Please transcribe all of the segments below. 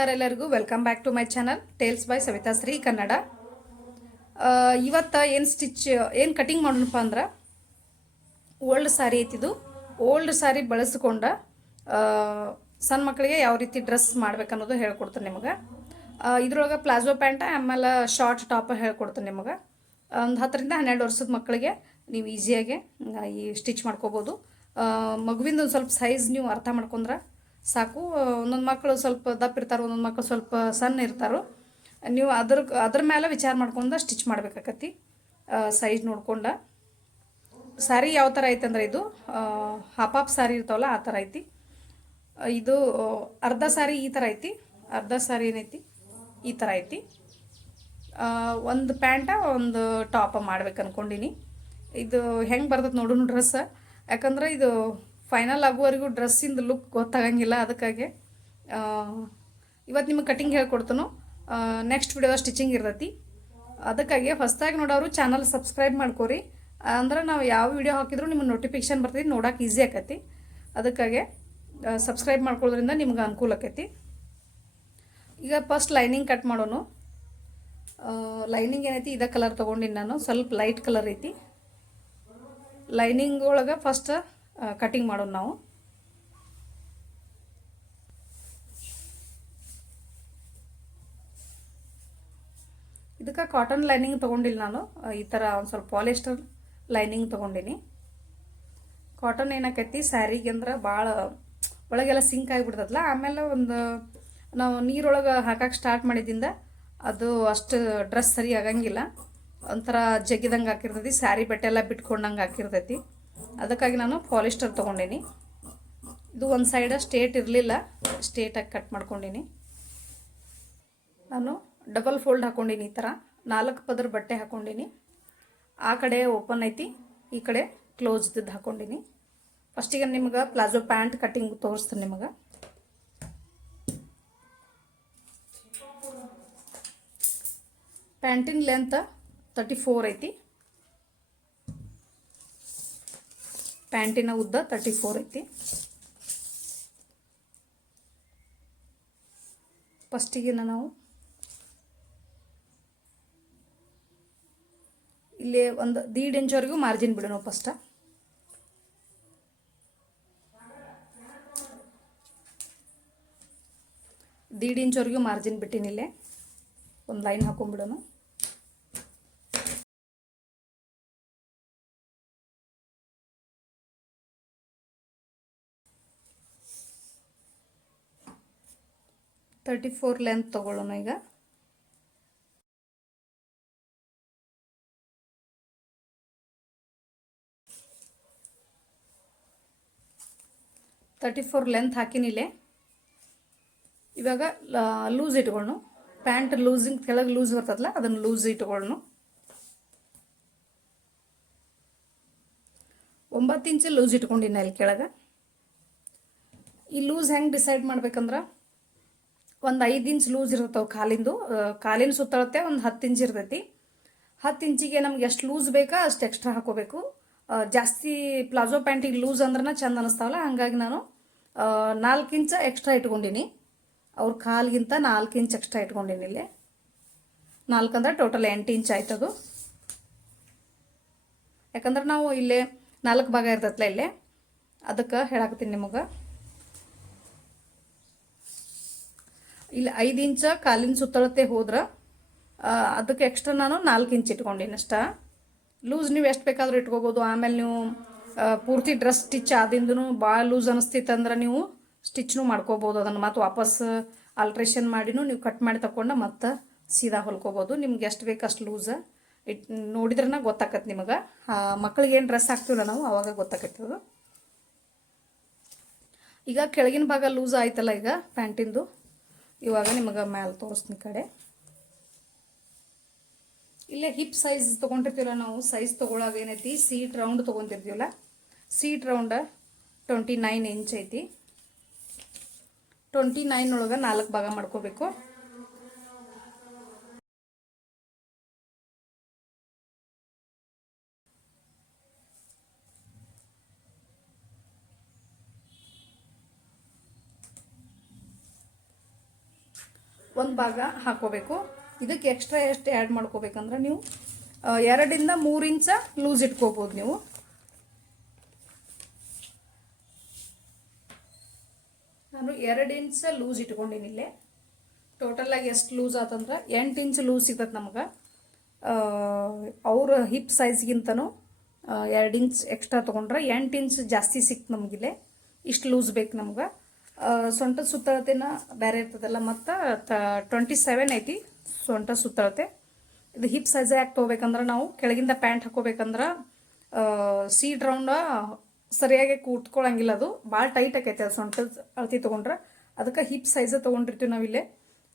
ನಮಸ್ಕಾರ ಎಲ್ಲರಿಗೂ. Welcome back to my channel tales by Savitha Shri Kannada ಇವತ್ತು ಏನು ಸ್ಟಿಚ್ ಏನು ಕಟಿಂಗ್ ಮಾಡೋಣಪ್ಪ ಅಂದ್ರೆ ಓಲ್ಡ್ ಸಾರಿ ಐತಿದು. ಓಲ್ಡ್ ಸಾರಿ ಬಳಸ್ಕೊಂಡ ಸಣ್ಣ ಮಕ್ಕಳಿಗೆ ಯಾವ ರೀತಿ ಡ್ರೆಸ್ ಮಾಡ್ಬೇಕನ್ನೋದು ಹೇಳ್ಕೊಡ್ತೇನೆ ನಿಮಗೆ. ಇದ್ರೊಳಗೆ ಪ್ಲಾಜೋ ಪ್ಯಾಂಟ ಆಮೇಲೆ ಶಾರ್ಟ್ ಟಾಪ್ ಹೇಳ್ಕೊಡ್ತೇನೆ ನಿಮಗೆ. ಒಂದು ಹತ್ತರಿಂದ ಹನ್ನೆರಡು ವರ್ಷದ ಮಕ್ಕಳಿಗೆ ನೀವು ಈಸಿಯಾಗಿ ಈ ಸ್ಟಿಚ್ ಮಾಡ್ಕೋಬೋದು. ಮಗುವಿಂದ ಒಂದು ಸ್ವಲ್ಪ ಸೈಜ್ ನೀವು ಅರ್ಥ ಮಾಡ್ಕೊಂಡ್ರೆ ಸಾಕು, ಒಂದೊಂದು ಮಕ್ಕಳು ಸ್ವಲ್ಪ ದಪ್ಪ ಇರ್ತಾರೆ, ಒಂದೊಂದು ಮಕ್ಕಳು ಸ್ವಲ್ಪ ಸಣ್ಣ ಇರ್ತಾರೋ, ನೀವು ಅದ್ರ ಅದ್ರ ಮೇಲೆ ವಿಚಾರ ಮಾಡ್ಕೊಂಡು ಸ್ಟಿಚ್ ಮಾಡ್ಬೇಕಾಕತಿ ಸೈಜ್ ನೋಡ್ಕೊಂಡು. ಸ್ಯಾರಿ ಯಾವ ಥರ ಐತೆ ಅಂದ್ರೆ ಇದು ಹಾಪ್ ಹಾಪ್ ಸ್ಯಾರಿ ಇರ್ತಾವಲ್ಲ ಆ ಥರ ಐತಿ. ಇದು ಅರ್ಧ ಸಾರಿ ಈ ಥರ ಐತಿ, ಅರ್ಧ ಸಾರಿ ಏನೈತಿ, ಈ ಥರ ಐತಿ. ಒಂದು ಪ್ಯಾಂಟ, ಒಂದು ಟಾಪ ಮಾಡ್ಬೇಕು ಅನ್ಕೊಂಡಿನಿ ಇದು ಹೆಂಗೆ ಬರ್ತದೆ ನೋಡೋಣ ಡ್ರೆಸ್, ಯಾಕಂದ್ರೆ ಇದು ಫೈನಲ್ ಆಗುವವರೆಗೂ ಡ್ರೆಸ್ಸಿಂದ ಲುಕ್ ಗೊತ್ತಾಗಂಗಿಲ್ಲ ಅದಕ್ಕಾಗಿ ಇವತ್ತು ನಿಮಗೆ ಕಟಿಂಗ್ ಹೇಳ್ಕೊಡ್ತನು ನೆಕ್ಸ್ಟ್ ವಿಡಿಯೋ ಸ್ಟಿಚಿಂಗ್ ಇರ್ತೈತಿ. ಅದಕ್ಕಾಗಿ ಹೊಸದಾಗಿ ನೋಡೋರು ಚಾನಲ್ ಸಬ್ಸ್ಕ್ರೈಬ್ ಮಾಡ್ಕೋರಿ. ಅಂದ್ರೆ ನಾವು ಯಾವ ವಿಡಿಯೋ ಹಾಕಿದ್ರು ನಿಮ್ಗೆ ನೋಟಿಫಿಕೇಶನ್ ಬರ್ತೈತಿ, ನೋಡೋಕೆ ಈಸಿ ಆಕೈತಿ. ಅದಕ್ಕಾಗಿ ಸಬ್ಸ್ಕ್ರೈಬ್ ಮಾಡ್ಕೊಳ್ಳೋದ್ರಿಂದ ನಿಮ್ಗೆ ಅನುಕೂಲ ಆಕೈತಿ. ಈಗ ಫಸ್ಟ್ ಲೈನಿಂಗ್ ಕಟ್ ಮಾಡೋನು. ಲೈನಿಂಗ್ ಏನೈತಿ, ಇದೇ ಕಲರ್ ತೊಗೊಂಡಿನಿ ನಾನು. ಸ್ವಲ್ಪ ಲೈಟ್ ಕಲರ್ ಐತಿ. ಲೈನಿಂಗ್ ಒಳಗೆ ಫಸ್ಟ್ ಕಟಿಂಗ್ ಮಾಡೋಣ ನಾವು. ಇದಕ್ಕೆ ಕಾಟನ್ ಲೈನಿಂಗ್ ತೊಗೊಂಡಿಲ್ಲ ನಾನು. ಈ ಥರ ಒಂದು ಸ್ವಲ್ಪ ಪಾಲಿಸ್ಟರ್ ಲೈನಿಂಗ್ ತೊಗೊಂಡಿನಿ. ಕಾಟನ್ ಏನಾಕೈತಿ, ಸ್ಯಾರಿಗೆ ಅಂದ್ರೆ ಭಾಳ ಒಳಗೆಲ್ಲ ಸಿಂಕ್ ಆಗಿಬಿಡ್ತದಲ್ಲ ಆಮೇಲೆ ಒಂದು ನಾವು ನೀರೊಳಗೆ ಹಾಕಕ್ಕೆ ಸ್ಟಾರ್ಟ್ ಮಾಡಿದಿಂದ ಅದು ಅಷ್ಟು ಡ್ರೆಸ್ ಸರಿ ಆಗಂಗಿಲ್ಲ. ಒಂಥರ ಜಗ್ಗಿದಂಗೆ ಹಾಕಿರ್ತೈತಿ, ಸ್ಯಾರಿ ಬಟ್ಟೆ ಎಲ್ಲ ಬಿಟ್ಕೊಂಡಂಗೆ ಹಾಕಿರ್ತೈತಿ. ಅದಕ್ಕಾಗಿ ನಾನು ಪಾಲಿಸ್ಟರ್ ತೊಗೊಂಡೀನಿ. ಇದು ಒಂದು ಸೈಡ ಸ್ಟೇಟ್ ಇರಲಿಲ್ಲ ಸ್ಟೇಟಾಗಿ ಕಟ್ ಮಾಡ್ಕೊಂಡೀನಿ. ನಾನು ಡಬಲ್ ಫೋಲ್ಡ್ ಹಾಕ್ಕೊಂಡೀನಿ ಈ ಥರ ನಾಲ್ಕು ಪದರ ಬಟ್ಟೆ ಹಾಕ್ಕೊಂಡೀನಿ ಆ ಕಡೆ ಓಪನ್ ಐತಿ, ಈ ಕಡೆ ಕ್ಲೋಸ್ದು ಹಾಕ್ಕೊಂಡೀನಿ ಫಸ್ಟಿಗೆ ನಿಮ್ಗೆ ಪ್ಲಾಜೋ ಪ್ಯಾಂಟ್ ಕಟ್ಟಿಂಗ್ ತೋರಿಸ್ತೀನಿ ನಿಮಗೆ. ಪ್ಯಾಂಟಿನ ಲೆಂತ್ ತರ್ಟಿ ಫೋರ್ ಐತಿ. ಪ್ಯಾಂಟಿನ ಉದ್ದ ತರ್ಟಿ ಫೋರ್ ಐತಿ ಫಸ್ಟಿಗೆ ನಾವು ಇಲ್ಲಿ ಒಂದು ದೀಡ್ ಇಂಚ್ವರೆಗೂ ಮಾರ್ಜಿನ್ ಬಿಡೋಣ ಫಸ್ಟ ದೀಡ್ ಇಂಚ್ವರೆಗೂ ಮಾರ್ಜಿನ್ ಬಿಟ್ಟಿನಿಲ್ಲೇ ಒಂದು ಲೈನ್ ಹಾಕೊಂಡ್ಬಿಡೋಣ. ತರ್ಟಿ ಫೋರ್ ಲೆಂತ್ ತೊಗೊಳ್ಳೋಣ ಈಗ. ತರ್ಟಿ ಫೋರ್ ಲೆಂತ್ ಹಾಕಿನಿಲ್ಲೇ ಇವಾಗ ಲೂಸ್ ಇಟ್ಕೊಳ್ಳು ಪ್ಯಾಂಟ್ ಲೂಸಿಂಗ್ ಕೆಳಗೆ ಲೂಸ್ ಬರ್ತದಲ್ಲ, ಅದನ್ನು ಲೂಸ್ ಇಟ್ಕೊಳ್ಳು ಒಂಬತ್ತು ಇಂಚು ಲೂಸ್ ಇಟ್ಕೊಂಡಿನ ಅಲ್ಲಿ ಕೆಳಗೆ. ಈ ಲೂಸ್ ಹೆಂಗೆ ಡಿಸೈಡ್ ಮಾಡ್ಬೇಕಂದ್ರೆ ಒಂದು ಐದು ಇಂಚ್ ಲೂಸ್ ಇರ್ತವೆ ಕಾಲಿಂದು. ಕಾಲಿನ ಸುತ್ತಳತೆ ಒಂದು ಹತ್ತು ಇಂಚ್ ಇರ್ತೈತಿ. ಹತ್ತು ಇಂಚಿಗೆ ನಮ್ಗೆ ಎಷ್ಟು ಲೂಸ್ ಬೇಕಾ ಅಷ್ಟು ಎಕ್ಸ್ಟ್ರಾ ಹಾಕೋಬೇಕು. ಜಾಸ್ತಿ ಪ್ಲಾಜೋ ಪ್ಯಾಂಟಿಗೆ ಲೂಸ್ ಅಂದ್ರೆ ಚಂದ ಅನಿಸ್ತಾವಲ್ಲ, ಹಾಗಾಗಿ ನಾನು ನಾಲ್ಕು ಇಂಚ ಎಕ್ಸ್ಟ್ರಾ ಇಟ್ಕೊಂಡಿನಿ. ಅವ್ರ ಕಾಲ್ಗಿಂತ ನಾಲ್ಕು ಇಂಚ್ ಎಕ್ಸ್ಟ್ರಾ ಇಟ್ಕೊಂಡಿನಿ ಇಲ್ಲಿ. ನಾಲ್ಕು ಅಂದ್ರೆ ಟೋಟಲ್ ಎಂಟು ಇಂಚ್ ಆಯ್ತದು. ಯಾಕಂದ್ರೆ ನಾವು ಇಲ್ಲೇ ನಾಲ್ಕು ಭಾಗ ಇರ್ತೈತಲ್ಲ ಇಲ್ಲೇ. ಅದಕ್ಕೆ ಹೇಳಾಕತ್ತೀನಿ ನಿಮಗೆ. ಇಲ್ಲಿ, ಐದು ಇಂಚ ಕಾಲಿನ ಸುತ್ತಳತೆ ಹೋದ್ರೆ ಅದಕ್ಕೆ ಎಕ್ಸ್ಟ್ರಾ ನಾನು ನಾಲ್ಕು ಇಂಚ್ ಇಟ್ಕೊಂಡಿನಿ ಅಷ್ಟ. ಲೂಸ್ ನೀವು ಎಷ್ಟು ಬೇಕಾದರೂ ಇಟ್ಕೋಬೋದು. ಆಮೇಲೆ ನೀವು ಪೂರ್ತಿ ಡ್ರೆಸ್ ಸ್ಟಿಚ್ ಆದಿಂದನು ಭಾಳ ಲೂಸ್ ಅನಿಸ್ತಿತ್ತಂದ್ರೆ ನೀವು ಸ್ಟಿಚ್ನು ಮಾಡ್ಕೋಬೋದು. ಅದನ್ನು ಮತ್ತೆ ವಾಪಸ್ ಆಲ್ಟ್ರೇಷನ್ ಮಾಡಿನೂ ನೀವು ಕಟ್ ಮಾಡಿ ತಗೊಂಡು ಮತ್ತೆ ಸೀದಾ ಹೊಲ್ಕೋಬೋದು. ನಿಮ್ಗೆ ಎಷ್ಟು ಬೇಕು ಅಷ್ಟು ಲೂಸ್ ಇಟ್, ನೋಡಿದ್ರನ ಗೊತ್ತಾಕತ್ತೆ ನಿಮಗೆ. ಮಕ್ಳಿಗೆ ಏನು ಡ್ರೆಸ್ ಹಾಕ್ತೀವಲ್ಲ ನಾವು, ಅವಾಗ ಗೊತ್ತಾಕತ್ತದು ಈಗ ಕೆಳಗಿನ ಭಾಗ ಲೂಸ್ ಆಯ್ತಲ್ಲ ಈಗ ಪ್ಯಾಂಟಿಂದು? ಇವಾಗ ನಿಮಗೆ ಮ್ಯಾಲೆ ತೋರಿಸ್ತೀನಿ ಕಡೆ. ಇಲ್ಲೇ ಹಿಪ್ ಸೈಜ್ ತೊಗೊಂಡಿರ್ತೀವಲ್ಲ ನಾವು ಸೈಜ್ ತೊಗೊಳಾಗ ಏನೈತಿ seat round ತೊಗೊಂತಿರ್ತೀವಲ್ಲ seat round twenty nine inch ಐತಿ. ಟ್ವೆಂಟಿ ನೈನ್ ಒಳಗೆ ನಾಲ್ಕು ಭಾಗ ಮಾಡ್ಕೋಬೇಕು. ಒಂದು ಭಾಗ ಹಾಕೋಬೇಕು. ಇದಕ್ಕೆ ಎಕ್ಸ್ಟ್ರಾ ಎಷ್ಟು ಆ್ಯಡ್ ಮಾಡ್ಕೋಬೇಕಂದ್ರೆ ನೀವು ಎರಡಿಂದ ಮೂರು ಇಂಚ ಲೂಸ್ ಇಟ್ಕೋಬೋದು ನೀವು. ನಾನು ಎರಡು ಇಂಚ ಲೂಸ್ ಇಟ್ಕೊಂಡಿನಿ ಇಲ್ಲೇ. ಟೋಟಲಾಗಿ ಎಷ್ಟು ಲೂಸ್ ಆತಂದ್ರೆ ಎಂಟು ಇಂಚ್ ಲೂಸ್ ಸಿಗ್ತದೆ ನಮ್ಗೆ. ಅವ್ರ ಹಿಪ್ ಸೈಜ್ಗಿಂತನೂ ಎರಡು ಇಂಚ್ ಎಕ್ಸ್ಟ್ರಾ ತೊಗೊಂಡ್ರೆ ಎಂಟು ಇಂಚ್ ಜಾಸ್ತಿ ಸಿಕ್ತು ನಮಗಿಲ್ಲೇ. ಇಷ್ಟು ಲೂಸ್ ಬೇಕು ನಮ್ಗೆ. ಸೊಂಟದ ಸುತ್ತಳತೆನ ಬೇರೆ ಇರ್ತದಲ್ಲ ಮತ್ತು ಟ್ವೆಂಟಿ ಸೆವೆನ್ ಐತಿ ಸೊಂಟ ಸುತ್ತಳತೆ. ಇದು ಹಿಪ್ ಸೈಜ್ ಯಾಕೆ ತೊಗೋಬೇಕಂದ್ರೆ ನಾವು ಕೆಳಗಿಂದ ಪ್ಯಾಂಟ್ ಹಾಕೋಬೇಕಂದ್ರೆ ಸೀಟ್ ರೌಂಡ ಸರಿಯಾಗಿ ಕೂತ್ಕೊಳ್ಳಂಗಿಲ್ಲ ಅದು. ಭಾಳ ಟೈಟ್ ಆಕೈತಿ ಅದು ಸೊಂಟದ ಅಳತಿ ತೊಗೊಂಡ್ರೆ. ಅದಕ್ಕೆ ಹಿಪ್ ಸೈಜ್ ತೊಗೊಂಡಿರ್ತೀವಿ ನಾವಿಲ್ಲೇ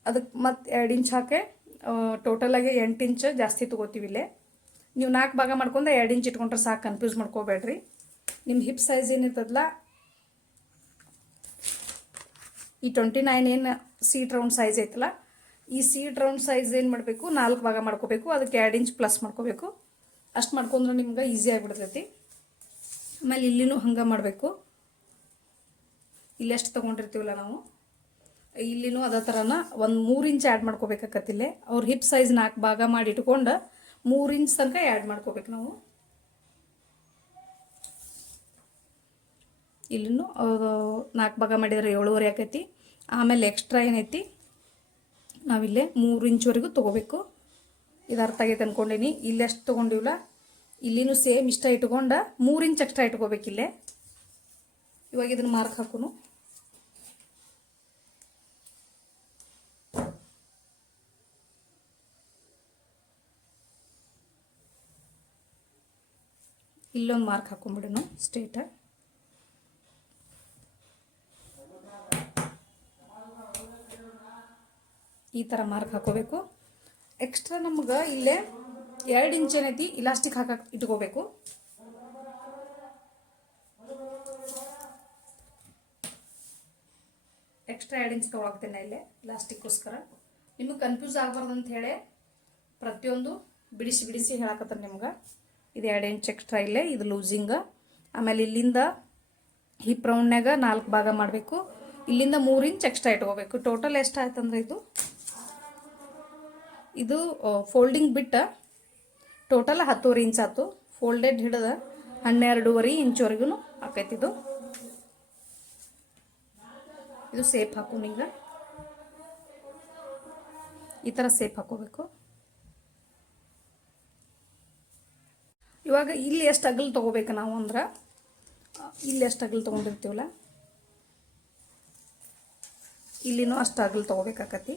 ಅದಕ್ಕೆ ಮತ್ತು ಎರಡು ಇಂಚ್ ಹಾಕಿ ಟೋಟಲಾಗಿ ಎಂಟು ಇಂಚ್ ಜಾಸ್ತಿ ತೊಗೋತೀವಿ ಇಲ್ಲೇ. ನೀವು ನಾಲ್ಕು ಭಾಗ ಮಾಡ್ಕೊಂಡ್ರೆ ಎರಡು ಇಂಚ್ ಇಟ್ಕೊಂಡ್ರೆ ಸಾಕು ಕನ್ಫ್ಯೂಸ್ ಮಾಡ್ಕೋಬೇಡ್ರಿ. ನಿಮ್ಮ ಹಿಪ್ ಸೈಜ್ ಏನಿರ್ತದಲ್ಲ ಈ ಟ್ವೆಂಟಿ ನೈನ್ ಏನು ಸೀಟ್ ರೌಂಡ್ ಸೈಜ್ ಐತಲ್ಲ, ಈ ಸೀಟ್ ರೌಂಡ್ ಸೈಜ್ ಏನು ಮಾಡಬೇಕು, ನಾಲ್ಕು ಭಾಗ ಮಾಡ್ಕೋಬೇಕು, ಅದಕ್ಕೆ ಎರಡು ಇಂಚ್ ಪ್ಲಸ್ ಮಾಡ್ಕೋಬೇಕು. ಅಷ್ಟು ಮಾಡ್ಕೊಂಡ್ರೆ ನಿಮ್ಗೆ ಈಸಿ ಆಗಿಬಿಡ್ತೈತಿ. ಆಮೇಲೆ ಇಲ್ಲಿನೂ ಹಂಗೆ ಮಾಡಬೇಕು. ಇಲ್ಲೆಷ್ಟು ತೊಗೊಂಡಿರ್ತೀವಲ್ಲ ನಾವು. ಇಲ್ಲಿನೂ ಅದೇ ಥರನ ಒಂದು ಮೂರು ಇಂಚ್ ಆ್ಯಡ್ ಮಾಡ್ಕೋಬೇಕಾಕತ್ತಿಲ್ಲೇ ಅವ್ರ ಹಿಪ್ ಸೈಜ್ ನಾಲ್ಕು ಭಾಗ ಮಾಡಿ ಇಟ್ಕೊಂಡು ಮೂರು ಇಂಚ್ ತನಕ ಆ್ಯಡ್ ಮಾಡ್ಕೋಬೇಕು ನಾವು. ಇಲ್ಲಿನೂ ನಾಲ್ಕು ಭಾಗ ಮಾಡಿದರೆ ಏಳುವರೆ ಆಕೈತಿ. ಆಮೇಲೆ ಎಕ್ಸ್ಟ್ರಾ ಏನೈತಿ? ನಾವಿಲ್ಲೇ ಮೂರು ಇಂಚ್ವರೆಗೂ ತೊಗೋಬೇಕು. ಇದು ಅರ್ಥ ಆಗೈತೆ ಅಂದ್ಕೊಂಡೀನಿ ಇಲ್ಲೆಷ್ಟು ತೊಗೊಂಡಿವಲ್ಲ ಇಲ್ಲಿನೂ ಸೇಮ್ ಇಷ್ಟ ಇಟ್ಕೊಂಡ ಮೂರು ಇಂಚ್ ಎಕ್ಸ್ಟ್ರಾ ಇಟ್ಕೋಬೇಕಿಲ್ಲೇ ಇವಾಗ ಇದನ್ನು ಮಾರ್ಕ್ ಹಾಕೋನು. ಇಲ್ಲೊಂದು ಮಾರ್ಕ್ ಹಾಕೊಂಡ್ಬಿಡೋಣ ಸ್ಟ್ರೇಟ ಈ ಥರ ಮಾರ್ಕ್ ಹಾಕೋಬೇಕು. ಎಕ್ಸ್ಟ್ರಾ ನಮ್ಗೆ ಇಲ್ಲೇ ಎರಡು ಇಂಚ್ ಏನೈತಿ ಇಲಾಸ್ಟಿಕ್ ಹಾಕಕ್ಕೆ ಇಟ್ಕೋಬೇಕು. ಎಕ್ಸ್ಟ್ರಾ ಎರಡು ಇಂಚ್ ತೊಗೊಳಕ್ತೇನೆ ಇಲ್ಲೇ ಇಲಾಸ್ಟಿಕ್ಕೋಸ್ಕರ ನಿಮಗೆ ಕನ್ಫ್ಯೂಸ್ ಆಗಬಾರ್ದು ಅಂತ ಹೇಳಿ ಪ್ರತಿಯೊಂದು ಬಿಡಿಸಿ ಬಿಡಿಸಿ ಹೇಳಕತ್ತಾರೆ ನಿಮ್ಗೆ. ಇದು ಎರಡು ಇಂಚ್ ಎಕ್ಸ್ಟ್ರಾ ಇಲ್ಲೇ, ಇದು ಲೂಸಿಂಗ ಆಮೇಲೆ ಇಲ್ಲಿಂದ ಹಿಪ್ ರೌಂಡ್ನಾಗ ನಾಲ್ಕು ಭಾಗ ಮಾಡಬೇಕು. ಇಲ್ಲಿಂದ ಮೂರು ಇಂಚ್ ಎಕ್ಸ್ಟ್ರಾ ಇಟ್ಕೋಬೇಕು. ಟೋಟಲ್ ಎಷ್ಟು ಆಯ್ತಂದ್ರೆ ಇದು? ಇದು ಫೋಲ್ಡಿಂಗ್ ಬಿಟ್ಟು ಟೋಟಲ್ ಹತ್ತುವರೆ ಇಂಚ್ ಆಯ್ತು. ಫೋಲ್ಡೆಡ್ ಹಿಡಿದ ಹನ್ನೆರಡೂವರೆ ಇಂಚ್ವರೆಗೂ ಆಕೈತಿ ಇದು. ಇದು ಸೇಫ್ ಹಾಕು ಈಗ ಈ ಥರ ಸೇಫ್ ಹಾಕೋಬೇಕು. ಇವಾಗ ಇಲ್ಲಿ ಎಷ್ಟು ಅಗಲ್ ತೊಗೋಬೇಕು ನಾವು ಅಂದ್ರೆ, ಇಲ್ಲಿ ಎಷ್ಟು ಅಗಲ್ ತೊಗೊಂಡಿರ್ತೀವಲ್ಲ, ಇಲ್ಲಿನೂ ಅಷ್ಟು ಅಗಲ್ ತೊಗೋಬೇಕಾಕತಿ.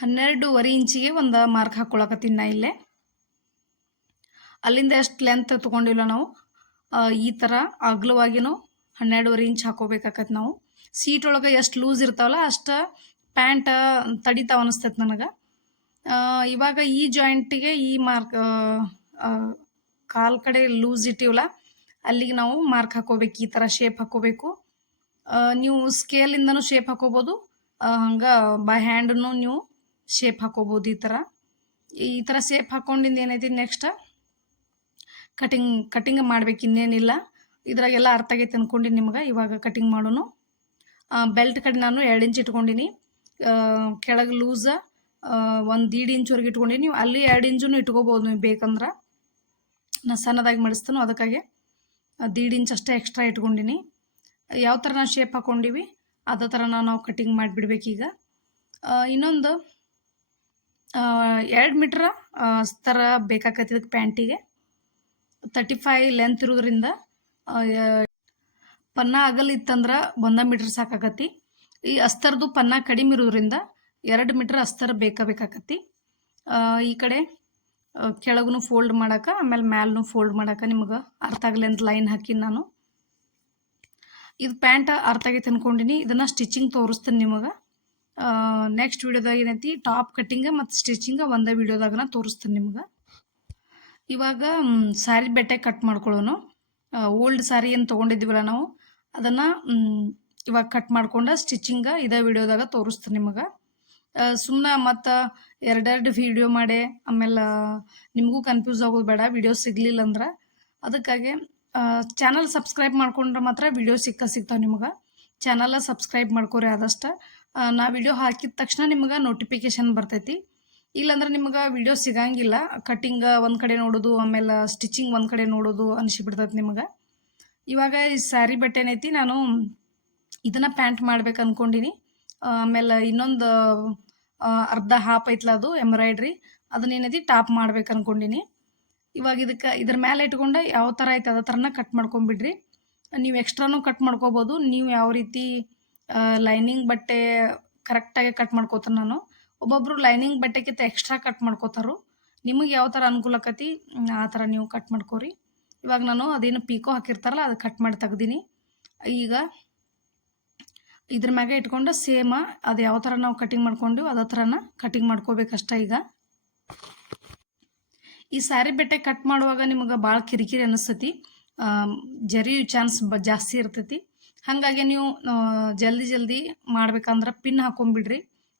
ಹನ್ನೆರಡೂವರೆ ಇಂಚಿಗೆ ಒಂದು ಮಾರ್ಕ್ ಹಾಕ್ಕೊಳಕತ್ತೀನಿ ನಾ ಇಲ್ಲೇ. ಅಲ್ಲಿಂದ ಎಷ್ಟು ಲೆಂತ್ ತೊಗೊಂಡಿಲ್ಲ ನಾವು. ಈ ಥರ ಅಗ್ಲವಾಗಿನೂ ಹನ್ನೆರಡೂವರೆ ಇಂಚ್ ಹಾಕೋಬೇಕಾಕತ್ತೆ ನಾವು. ಸೀಟ್ ಒಳಗೆ ಎಷ್ಟು ಲೂಸ್ ಇರ್ತಾವಲ್ಲ ಅಷ್ಟು ಪ್ಯಾಂಟ್ ತಡಿತಾವ ಅನಿಸ್ತೈತೆ ನನಗೆ. ಇವಾಗ ಈ ಜಾಯಿಂಟಿಗೆ ಈ ಮಾರ್ಕ್ ಕಾಲ್ ಕಡೆ ಲೂಸ್ ಇಟ್ಟಿವಲ್ಲ, ಅಲ್ಲಿಗೆ ನಾವು ಮಾರ್ಕ್ ಹಾಕೋಬೇಕು, ಈ ಥರ ಶೇಪ್ ಹಾಕೋಬೇಕು. ನೀವು ಸ್ಕೇಲಿಂದನೂ ಶೇಪ್ ಹಾಕೋಬೋದು. ಹಂಗೆ ಬೈ ಹ್ಯಾಂಡನ್ನು ನೀವು ಶೇಪ್ ಹಾಕೋಬೋದು ಈ ಥರ. ಈ ಥರ ಶೇಪ್ ಹಾಕೊಂಡಿಂದ ಏನೈತಿ ನೆಕ್ಸ್ಟ್ ಕಟಿಂಗ್ ಕಟಿಂಗ್ ಮಾಡ್ಬೇಕು ಇನ್ನೇನಿಲ್ಲ. ಇದ್ರಾಗೆಲ್ಲ ಅರ್ಥ ಆಗೈತೆ ಅಂದ್ಕೊಂಡು ನಿಮ್ಗೆ ಇವಾಗ ಕಟಿಂಗ್ ಮಾಡೋನು. ಬೆಲ್ಟ್ ಕಡೆ ನಾನು ಎರಡು ಇಂಚ್ ಇಟ್ಕೊಂಡಿನಿ. ಕೆಳಗೆ ಲೂಸ ಒಂದು ದೀಡ್ ಇಂಚ್ವರೆಗೆ ಇಟ್ಕೊಂಡಿನಿ. ನೀವು ಅಲ್ಲಿ ಎರಡು ಇಂಚೂ ಇಟ್ಕೋಬೋದು ನೀವು ಬೇಕಂದ್ರೆ. ನಾನು ಸಣ್ಣದಾಗಿ ಮಾಡಿಸ್ತಾನೋ ಅದಕ್ಕಾಗಿ. ದೀಡ್ ಇಂಚ್ ಅಷ್ಟೇ ಎಕ್ಸ್ಟ್ರಾ ಇಟ್ಕೊಂಡಿನಿ. ಯಾವ ಥರ ನಾವು ಶೇಪ್ ಹಾಕ್ಕೊಂಡಿವಿ ಅದೇ ಥರ ನಾವು ಕಟಿಂಗ್ ಮಾಡಿಬಿಡ್ಬೇಕೀಗ. ಇನ್ನೊಂದು ಎರಡು ಮೀಟ್ರ್ ಥರ ಬೇಕಾಗತ್ತೆ ಇದಕ್ಕೆ ಪ್ಯಾಂಟಿಗೆ. ತರ್ಟಿ ಫೈವ್ ಲೆಂತ್ ಇರೋದ್ರಿಂದ ಪನ್ನ ಅಗಲ್ ಇತ್ತಂದ್ರೆ ಒಂದ ಮೀಟ್ರ್ ಸಾಕಾಗತ್ತಿ ಈ ಅಸ್ತರ್ದು ಪನ್ನ ಕಡಿಮೆ ಇರೋದ್ರಿಂದ ಎರಡು ಮೀಟ್ರ್ ಅಸ್ತರ ಬೇಕಾ ಈ ಕಡೆ ಕೆಳಗೂ ಫೋಲ್ಡ್ ಮಾಡಕ್ಕೆ ಆಮೇಲೆ ಮ್ಯಾಲೂ ಫೋಲ್ಡ್ ಮಾಡಕ್ಕೆ ನಿಮ್ಗೆ ಅರ್ಥ ಆಗಲಿ ಅಂತ ಲೈನ್ ಹಾಕಿನಿ ನಾನು. ಇದು ಪ್ಯಾಂಟ್ ಅರ್ಥ ಆಗೈತೆ ಅನ್ಕೊಂಡಿನಿ. ಇದನ್ನು ಸ್ಟಿಚಿಂಗ್ ತೋರಿಸ್ತೀನಿ ನಿಮಗೆ. ನೆಕ್ಸ್ಟ್ ವೀಡಿಯೋದಾಗ ಏನೈತಿ? ಟಾಪ್ ಕಟ್ಟಿಂಗ ಮತ್ತು ಸ್ಟಿಚಿಂಗ ಒಂದೇ ವೀಡಿಯೋದಾಗ ನಾನು ತೋರಿಸ್ತೀನಿ ನಿಮ್ಗೆ. ಇವಾಗ ಸ್ಯಾರಿ ಬೆಟ್ಟೆ ಕಟ್ ಮಾಡ್ಕೊಳ್ಳೋನು. ಓಲ್ಡ್ ಸ್ಯಾರಿ ಏನು ತೊಗೊಂಡಿದ್ದೀವಲ್ಲ ನಾವು, ಅದನ್ನು ಇವಾಗ ಕಟ್ ಮಾಡ್ಕೊಂಡು ಸ್ಟಿಚಿಂಗ ಇದೇ ವಿಡಿಯೋದಾಗ ತೋರಿಸ್ತೀನಿ ನಿಮಗೆ. ಸುಮ್ಮನೆ ಮತ್ತು ಎರಡೆರಡು ವಿಡಿಯೋ ಮಾಡಿ, ಆಮೇಲೆ ನಿಮಗೂ ಕನ್ಫ್ಯೂಸ್ ಆಗೋದು ಬೇಡ ವಿಡಿಯೋ ಸಿಗಲಿಲ್ಲ ಅಂದ್ರೆ. ಅದಕ್ಕಾಗಿ ಚಾನಲ್ ಸಬ್ಸ್ಕ್ರೈಬ್ ಮಾಡ್ಕೊಂಡ್ರೆ ಮಾತ್ರ ವಿಡಿಯೋ ಸಿಕ್ಕ ಸಿಗ್ತಾವೆ ನಿಮ್ಗೆ. ಚಾನಲ ಸಬ್ಸ್ಕ್ರೈಬ್ ಮಾಡ್ಕೊರಿ ಆದಷ್ಟು. ನಾ ವಿಡಿಯೋ ಹಾಕಿದ ತಕ್ಷಣ ನಿಮ್ಗೆ ನೋಟಿಫಿಕೇಶನ್ ಬರ್ತೈತಿ. ಇಲ್ಲಾಂದ್ರೆ ನಿಮ್ಗೆ ವಿಡಿಯೋ ಸಿಗಂಗಿಲ್ಲ. ಕಟ್ಟಿಂಗ್ ಒಂದು ಕಡೆ ನೋಡೋದು, ಆಮೇಲೆ ಸ್ಟಿಚಿಂಗ್ ಒಂದು ಕಡೆ ನೋಡೋದು ಅನಿಸಿಬಿಡ್ತೈತಿ ನಿಮ್ಗೆ. ಇವಾಗ ಈ ಸ್ಯಾರಿ ಬಟ್ಟೆ ಏನೈತಿ, ನಾನು ಇದನ್ನು ಪ್ಯಾಂಟ್ ಮಾಡ್ಬೇಕು ಅಂದ್ಕೊಂಡಿನಿ ಆಮೇಲೆ ಇನ್ನೊಂದು ಅರ್ಧ ಹಾಪ್ ಐತ್ಲ ಅದು ಎಂಬ್ರಾಯ್ಡ್ರಿ ಅದನ್ನೇನೈತಿ ಟಾಪ್ ಮಾಡ್ಬೇಕು ಅಂದ್ಕೊಂಡಿನಿ ಇವಾಗ ಇದಕ್ಕೆ, ಇದ್ರ ಮೇಲೆ ಇಟ್ಕೊಂಡು ಯಾವ ಥರ ಐತೆ ಅದ ಥರನ ಕಟ್ ಮಾಡ್ಕೊಂಬಿಡ್ರಿ. ನೀವು ಎಕ್ಸ್ಟ್ರಾನು ಕಟ್ ಮಾಡ್ಕೋಬೋದು. ನೀವು ಯಾವ ರೀತಿ ಲೈನಿಂಗ್ ಬಟ್ಟೆ ಕರೆಕ್ಟಾಗಿ ಕಟ್ ಮಾಡ್ಕೋತಾರೆ ನಾನು. ಒಬ್ಬೊಬ್ರು ಲೈನಿಂಗ್ ಬಟ್ಟೆಗಿಂತ ಎಕ್ಸ್ಟ್ರಾ ಕಟ್ ಮಾಡ್ಕೋತಾರು. ನಿಮಗೆ ಯಾವ ಥರ ಅನುಕೂಲ ಆಕತಿ? ಆ ಥರ ನೀವು ಕಟ್ ಮಾಡ್ಕೋರಿ. ಇವಾಗ ನಾನು ಅದೇನು ಪೀಕೋ ಹಾಕಿರ್ತಾರಲ್ಲ, ಅದು ಕಟ್ ಮಾಡಿ ತೆಗ್ದೀನಿ. ಈಗ ಇದ್ರ ಮ್ಯಾಗೆ ಇಟ್ಕೊಂಡು ಸೇಮ ಅದು ಯಾವ ಥರ ನಾವು ಕಟಿಂಗ್ ಮಾಡ್ಕೊಂಡು ಅದೇ ಥರನ ಕಟಿಂಗ್ ಮಾಡ್ಕೋಬೇಕಷ್ಟ ಈಗ. ಈ ಸ್ಯಾರಿ ಬಟ್ಟೆ ಕಟ್ ಮಾಡುವಾಗ ನಿಮಗೆ ಭಾಳ ಕಿರಿಕಿರಿ ಅನಿಸ್ತತಿ ಜರಿ ಚಾನ್ಸ್ ಜಾಸ್ತಿ ಇರ್ತೈತಿ. ಹಾಗಾಗಿ ನೀವು ಜಲ್ದಿ ಜಲ್ದಿ ಮಾಡ್ಬೇಕಂದ್ರೆ ಪಿನ್ ಹಾಕೊಂಬಿಡ್ರಿ.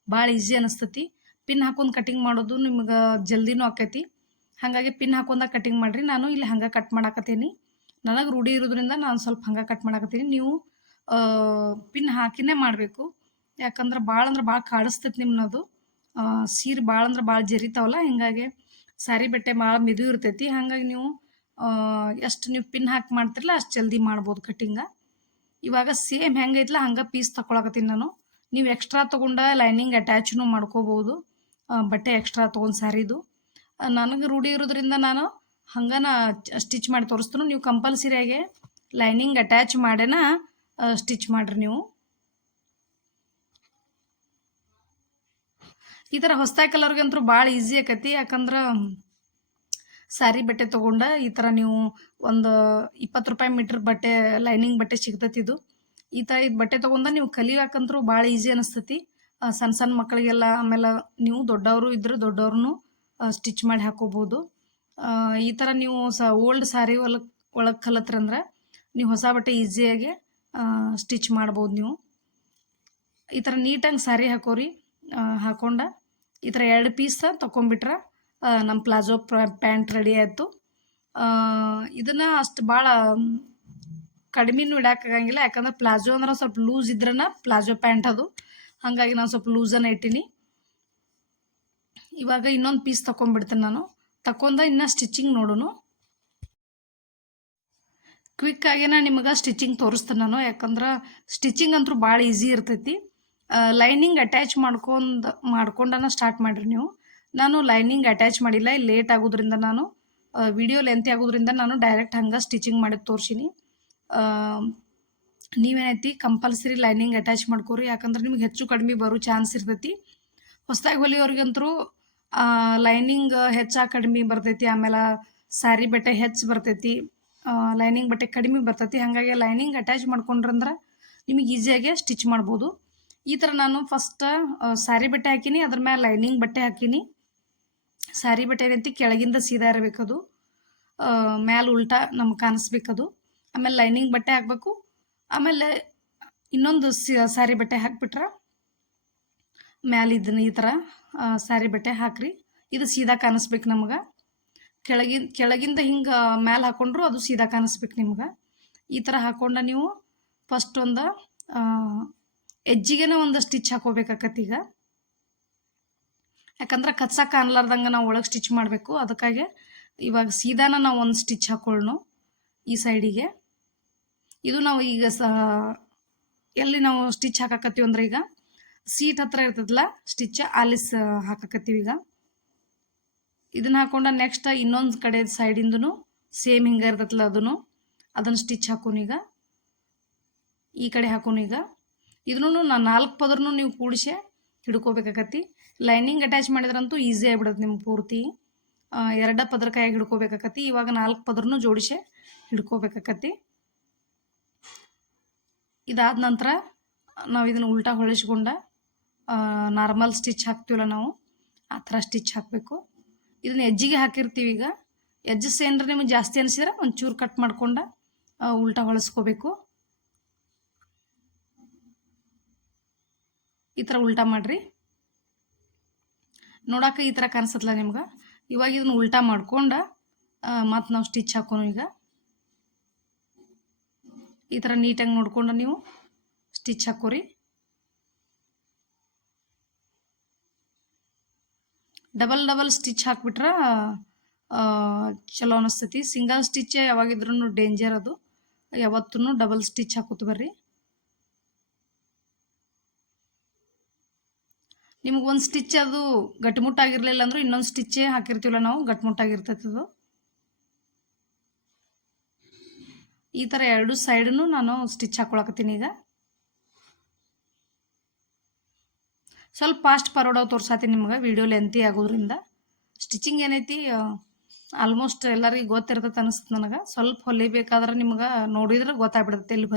ಭಾಳ ಈಸಿ ಅನಿಸ್ತತಿ. ಪಿನ್ ಹಾಕೊಂಡು ಕಟಿಂಗ್ ಮಾಡೋದು ನಿಮ್ಗೆ ಜಲ್ದಿನೂ ಆಕೈತಿ. ಹಾಗಾಗಿ ಪಿನ್ ಹಾಕೊಂಡ ಕಟಿಂಗ್ ಮಾಡಿರಿ. ನಾನು ಇಲ್ಲಿ ಹಂಗೆ ಕಟ್ ಮಾಡಾಕತ್ತೀನಿ. ನನಗೆ ರೂಢಿ ಇರೋದ್ರಿಂದ ನಾನು ಸ್ವಲ್ಪ ಹಂಗೆ ಕಟ್ ಮಾಡಾಕತ್ತೀನಿ. ನೀವು ಪಿನ್ ಹಾಕಿನೇ ಮಾಡಬೇಕು. ಯಾಕಂದ್ರೆ ಭಾಳ ಅಂದ್ರೆ ಭಾಳ ಕಾಡಿಸ್ತೈತಿ ನಿಮ್ಮನ್ನದು ಸೀರೆ ಭಾಳ ಅಂದ್ರೆ ಭಾಳ ಜರಿತಾವಲ್ಲ, ಹಿಂಗಾಗಿ ಸಾರಿ ಬಟ್ಟೆ ಭಾಳ ಮೆದು ಇರ್ತೈತಿ. ಹಾಗಾಗಿ ನೀವು ಎಷ್ಟು ನೀವು ಪಿನ್ ಹಾಕಿ ಮಾಡ್ತಿರಲ್ಲ ಅಷ್ಟು ಜಲ್ದಿ ಮಾಡ್ಬೋದು ಕಟ್ಟಿಂಗ ಇವಾಗ ಸೇಮ್ ಹೆಂಗೈತ್ಲ, ಹಂಗೆ ಪೀಸ್ ತಗೊಳಕತ್ತೀನಿ ನಾನು. ನೀವು ಎಕ್ಸ್ಟ್ರಾ ತೊಗೊಂಡ ಲೈನಿಂಗ್ ಅಟ್ಯಾಚ್ನು ಮಾಡ್ಕೋಬೋದು. ಬಟ್ಟೆ ಎಕ್ಸ್ಟ್ರಾ ತೊಗೊಂಡು ಸ್ಯಾರಿದು ನನಗೆ ರೂಢಿ ಇರೋದ್ರಿಂದ ನಾನು ಹಂಗನ ಸ್ಟಿಚ್ ಮಾಡಿ ತೋರಿಸ್ತೀನಿ. ನೀವು ಕಂಪಲ್ಸರಿಯಾಗಿ ಲೈನಿಂಗ್ ಅಟ್ಯಾಚ್ ಮಾಡೇನ ಸ್ಟಿಚ್ ಮಾಡಿರಿ ನೀವು. ಈ ಥರ ಹೊಸ್ದಾಗಿ ಕಲರ್ಗಂತೂ ಭಾಳ ಈಸಿ ಆಕತಿ. ಯಾಕಂದ್ರೆ ಸ್ಯಾರಿ ಬಟ್ಟೆ ತೊಗೊಂಡ ಈ ಥರ ನೀವು ಒಂದು ಇಪ್ಪತ್ತು ರೂಪಾಯಿ ಮೀಟ್ರ್ ಬಟ್ಟೆ, ಲೈನಿಂಗ್ ಬಟ್ಟೆ ಸಿಗ್ತೈತಿ ಇದು. ಈ ಥರ ಇದು ಬಟ್ಟೆ ತೊಗೊಂಡ ನೀವು ಕಲಿಯಾಕಂತೂ ಭಾಳ ಈಸಿ ಅನಿಸ್ತೈತಿ. ಸಣ್ಣ ಸಣ್ಣ ಮಕ್ಕಳಿಗೆಲ್ಲ ಆಮೇಲೆ ನೀವು ದೊಡ್ಡವರು ಇದ್ರೆ ದೊಡ್ಡವ್ರನ್ನೂ ಸ್ಟಿಚ್ ಮಾಡಿ ಹಾಕೋಬೋದು. ಈ ಥರ ನೀವು ಸ ಓಲ್ಡ್ ಸ್ಯಾರಿ ಒಳಗೆ ಒಳಗೆ ಕಲತ್ರಂದ್ರೆ ನೀವು ಹೊಸ ಬಟ್ಟೆ ಈಸಿಯಾಗಿ ಸ್ಟಿಚ್ ಮಾಡ್ಬೋದು ನೀವು. ಈ ಥರ ನೀಟಾಗಿ ಸ್ಯಾರಿ ಹಾಕೋರಿ ಹಾಕೊಂಡ ಈ ಥರ ಎರಡು ಪೀಸ್ ತೊಗೊಂಬಿಟ್ರೆ ನಮ್ಮ ಪ್ಲಾಜೋ ಪ್ಯಾಂಟ್ ರೆಡಿ ಆಯಿತು. ಇದನ್ನು ಅಷ್ಟು ಭಾಳ ಕಡಿಮೆನೂ ಇಡೋಕ್ಕಾಗಂಗಿಲ್ಲ ಯಾಕಂದ್ರೆ ಪ್ಲಾಜೋ ಅಂದ್ರೆ ಸ್ವಲ್ಪ ಲೂಸ್ ಇದ್ರನ ಪ್ಲಾಜೋ ಪ್ಯಾಂಟ್ ಅದು. ಹಾಗಾಗಿ ನಾನು ಸ್ವಲ್ಪ ಲೂಸನ್ನು ಇಟ್ಟೀನಿ. ಇವಾಗ ಇನ್ನೊಂದು ಪೀಸ್ ತಗೊಂಡ್ಬಿಡ್ತೀನಿ ನಾನು. ತಕೊಂಡ ಇನ್ನು ಸ್ಟಿಚಿಂಗ್ ನೋಡೋಣ ಕ್ವಿಕ್ ನಾನು ನಿಮಗೆ ಸ್ಟಿಚಿಂಗ್ ತೋರಿಸ್ತೀನಿ ನಾನು. ಯಾಕಂದ್ರೆ ಸ್ಟಿಚಿಂಗ್ ಅಂತೂ ಭಾಳ ಈಸಿ ಇರ್ತೈತಿ. ಲೈನಿಂಗ್ ಅಟ್ಯಾಚ್ ಮಾಡ್ಕೊಂಡು, ಮಾಡ್ಕೊಂಡನ ಸ್ಟಾರ್ಟ್ ಮಾಡಿರಿ ನೀವು. ನಾನು ಲೈನಿಂಗ್ ಅಟ್ಯಾಚ್ ಮಾಡಿಲ್ಲ ಲೇಟ್ ಆಗೋದ್ರಿಂದ ನಾನು ವಿಡಿಯೋ ಲೆಂತಿ ಆಗೋದ್ರಿಂದ ನಾನು ಡೈರೆಕ್ಟ್ ಹಂಗೆ ಸ್ಟಿಚಿಂಗ್ ಮಾಡಿ ತೋರಿಸೀನಿ. ನೀವೇನೈತಿ, ಕಂಪಲ್ಸರಿ ಲೈನಿಂಗ್ ಅಟ್ಯಾಚ್ ಮಾಡ್ಕೋರಿ, ಯಾಕಂದ್ರೆ ನಿಮ್ಗೆ ಹೆಚ್ಚು ಕಡಿಮೆ ಬರೋ ಚಾನ್ಸ್ ಇರ್ತೈತಿ. ಹೊಸದಾಗಿ ಹೊಲಿಯೋರಿಗಂತರೂ ಲೈನಿಂಗ್ ಹೆಚ್ಚಾಗಿ ಕಡಿಮೆ ಬರ್ತೈತಿ, ಆಮೇಲೆ ಸ್ಯಾರಿ ಬಟ್ಟೆ ಹೆಚ್ಚು ಬರ್ತೈತಿ ಲೈನಿಂಗ್ ಬಟ್ಟೆ ಕಡಿಮೆ ಬರ್ತೈತಿ, ಹಾಗಾಗಿ ಲೈನಿಂಗ್ ಅಟ್ಯಾಚ್ ಮಾಡ್ಕೊಂಡ್ರಂದ್ರೆ ನಿಮಗೆ ಈಸಿಯಾಗಿ ಸ್ಟಿಚ್ ಮಾಡ್ಬೋದು. ಈ ಥರ ನಾನು ಫಸ್ಟ್ ಸ್ಯಾರಿ ಬಟ್ಟೆ ಹಾಕಿನಿ, ಅದ್ರ ಮೇಲೆ ಲೈನಿಂಗ್ ಬಟ್ಟೆ ಹಾಕೀನಿ. ಸ್ಯಾರಿ ಬಟ್ಟೆ ಏನೈತಿ ಕೆಳಗಿಂದ ಸೀದಾ ಇರಬೇಕದು. ಮ್ಯಾಲ ಉಲ್ಟಾ ನಮ್ಗೆ ಕಾಣಿಸ್ಬೇಕದು. ಆಮೇಲೆ ಲೈನಿಂಗ್ ಬಟ್ಟೆ ಹಾಕ್ಬೇಕು. ಆಮೇಲೆ ಇನ್ನೊಂದು ಸ್ಯಾರಿ ಬಟ್ಟೆ ಹಾಕ್ಬಿಟ್ರೆ. ಮ್ಯಾಲೆ ಇದನ್ನ ಈ ಥರ ಸ್ಯಾರಿ ಬಟ್ಟೆ ಹಾಕ್ರಿ. ಇದು ಸೀದಾ ಕಾಣಿಸ್ಬೇಕು ನಮ್ಗೆ. ಕೆಳಗಿನ, ಕೆಳಗಿಂದ ಹಿಂಗೆ ಮ್ಯಾಲೆ ಹಾಕೊಂಡ್ರು ಅದು ಸೀದಾ ಕಾಣಿಸ್ಬೇಕು ನಿಮ್ಗೆ. ಈ ಥರ ಹಾಕೊಂಡ ನೀವು ಫಸ್ಟ್ ಒಂದು ಎಜ್ಜಿಗೆನ ಒಂದು ಸ್ಟಿಚ್ ಹಾಕೋಬೇಕಾಕತ್ತೀಗ. ಯಾಕಂದ್ರೆ ಕಚ್ಚಾ ಅನ್ಲಾರ್ದಂಗ ನಾವು ಒಳಗೆ ಸ್ಟಿಚ್ ಮಾಡಬೇಕು. ಅದಕ್ಕಾಗಿ ಇವಾಗ ಸೀದಾನ ನಾವು ಒಂದು ಸ್ಟಿಚ್ ಹಾಕೊಳ್ಳೋಣ ಈ ಸೈಡಿಗೆ ಇದು ನಾವು ಈಗ ಸ, ಎಲ್ಲಿ ನಾವು ಸ್ಟಿಚ್ ಹಾಕಾಕತ್ತೀವಿ ಅಂದ್ರೆ ಈಗ ಸೀಟ್ ಹತ್ರ ಇರ್ತದಲ್ಲ ಸ್ಟಿಚ್ ಅಲ್ಲಿ ಸ ಹಾಕಾಕತ್ತೀವಿ ಈಗ. ಇದನ್ನ ಹಾಕೊಂಡ ನೆಕ್ಸ್ಟ್ ಇನ್ನೊಂದು ಕಡೆ ಸೈಡಿಂದನು ಸೇಮ್ ಹಿಂಗೆ ಇರ್ತೈತಲ್ಲ ಅದನ್ನು ಅದನ್ನು ಸ್ಟಿಚ್ ಹಾಕೋನು ಈಗ. ಈ ಕಡೆ ಹಾಕೋನು ಈಗ. ಇದನ್ನು ನಾನು ನಾಲ್ಕು ಪದ್ರೂ ನೀವು ಕೂಡಿಸಿ ಹಿಡ್ಕೋಬೇಕಾಕತಿ ಲೈನಿಂಗ್ ಅಟ್ಯಾಚ್ ಮಾಡಿದ್ರಂತೂ ಈಸಿ ಆಗಿಬಿಡುತ್ತೆ ನಿಮ್ಗೆ ಪೂರ್ತಿ. ಎರಡ ಪದರ ಕೈಯಾಗಿ ಹಿಡ್ಕೋಬೇಕಾಕತಿ, ಇವಾಗ ನಾಲ್ಕು ಪದರನು ಜೋಡಿಸಿ ಹಿಡ್ಕೋಬೇಕಾಕತಿ. ಇದಾದ ನಂತರ ನಾವು ಇದನ್ನು ಉಲ್ಟಾ ಹೊಳಿಸ್ಕೊಂಡ ನಾರ್ಮಲ್ ಸ್ಟಿಚ್ ಹಾಕ್ತೀವಲ್ಲ ನಾವು, ಆ ಥರ ಸ್ಟಿಚ್ ಹಾಕಬೇಕು. ಇದನ್ನ ಎಜ್ಜಿಗೆ ಹಾಕಿರ್ತೀವಿ ಈಗ. ಎಜ್ಜಸ್ ಏನಾರ ನಿಮಗೆ ಜಾಸ್ತಿ ಅನಿಸಿದ್ರೆ ಒಂಚೂರು ಕಟ್ ಮಾಡ್ಕೊಂಡು ಉಲ್ಟಾ ಹೊಳಸ್ಕೋಬೇಕು. ಈ ಥರ ಉಲ್ಟಾ ಮಾಡಿರಿ. ನೋಡಕ್ಕೆ ಈ ಥರ ಕಾಣಿಸತ್ತಲ್ಲ ನಿಮ್ಗೆ? ಇವಾಗ ಇದನ್ನ ಉಲ್ಟಾ ಮಾಡ್ಕೊಂಡು ಮತ್ತು ನಾವು ಸ್ಟಿಚ್ ಹಾಕೋನು ಈಗ. ಈ ಥರ ನೀಟಾಗಿ ನೋಡ್ಕೊಂಡು ನೀವು ಸ್ಟಿಚ್ ಹಾಕೋರಿ. ಡಬಲ್ ಡಬಲ್ ಸ್ಟಿಚ್ ಹಾಕ್ಬಿಟ್ರೆ ಚಲೋ ಅನಿಸ್ತೈತಿ. ಸಿಂಗಲ್ ಸ್ಟಿಚ್ ಯಾವಾಗಿದ್ರೂ ಡೇಂಜರ್ ಅದು. ಯಾವತ್ತೂ ಡಬಲ್ ಸ್ಟಿಚ್ ಹಾಕೋತ ಬರ್ರಿ. ನಿಮ್ಗೆ ಒಂದು ಸ್ಟಿಚ್ ಅದು ಗಟ್ಟಿಮುಟ್ಟಾಗಿರ್ಲಿಲ್ಲ ಅಂದ್ರೆ ಇನ್ನೊಂದು ಸ್ಟಿಚ್ಚೇ ಹಾಕಿರ್ತೀವಲ್ಲ ನಾವು ಗಟ್ಟಿಮುಟ್ಟಾಗಿರ್ತೈತೆ ಅದು ಈ ಥರ ಎರಡು ಸೈಡನ್ನು ನಾನು ಸ್ಟಿಚ್ ಹಾಕೊಳಕತ್ತೀನಿ ಈಗ. ಸ್ವಲ್ಪ ಫಾಸ್ಟ್ ಫಾರ್ವರ್ಡ್ ತೋರ್ಸಾತೀನಿ ನಿಮ್ಗೆ ವಿಡಿಯೋ ಲೆಂತಿ ಆಗೋದ್ರಿಂದ. ಸ್ಟಿಚಿಂಗ್ ಏನೈತಿ ಆಲ್ಮೋಸ್ಟ್ ಎಲ್ಲರಿಗೂ ಗೊತ್ತಿರ್ತೈತೆ ಅನಿಸ್ತು ನನಗೆ. ಸ್ವಲ್ಪ ಹೊಲಿಬೇಕಾದ್ರೆ ನಿಮ್ಗೆ ನೋಡಿದ್ರೆ ಗೊತ್ತಾಗ್ಬಿಡ್ತೈತಿ, ಎಲ್ಲಿ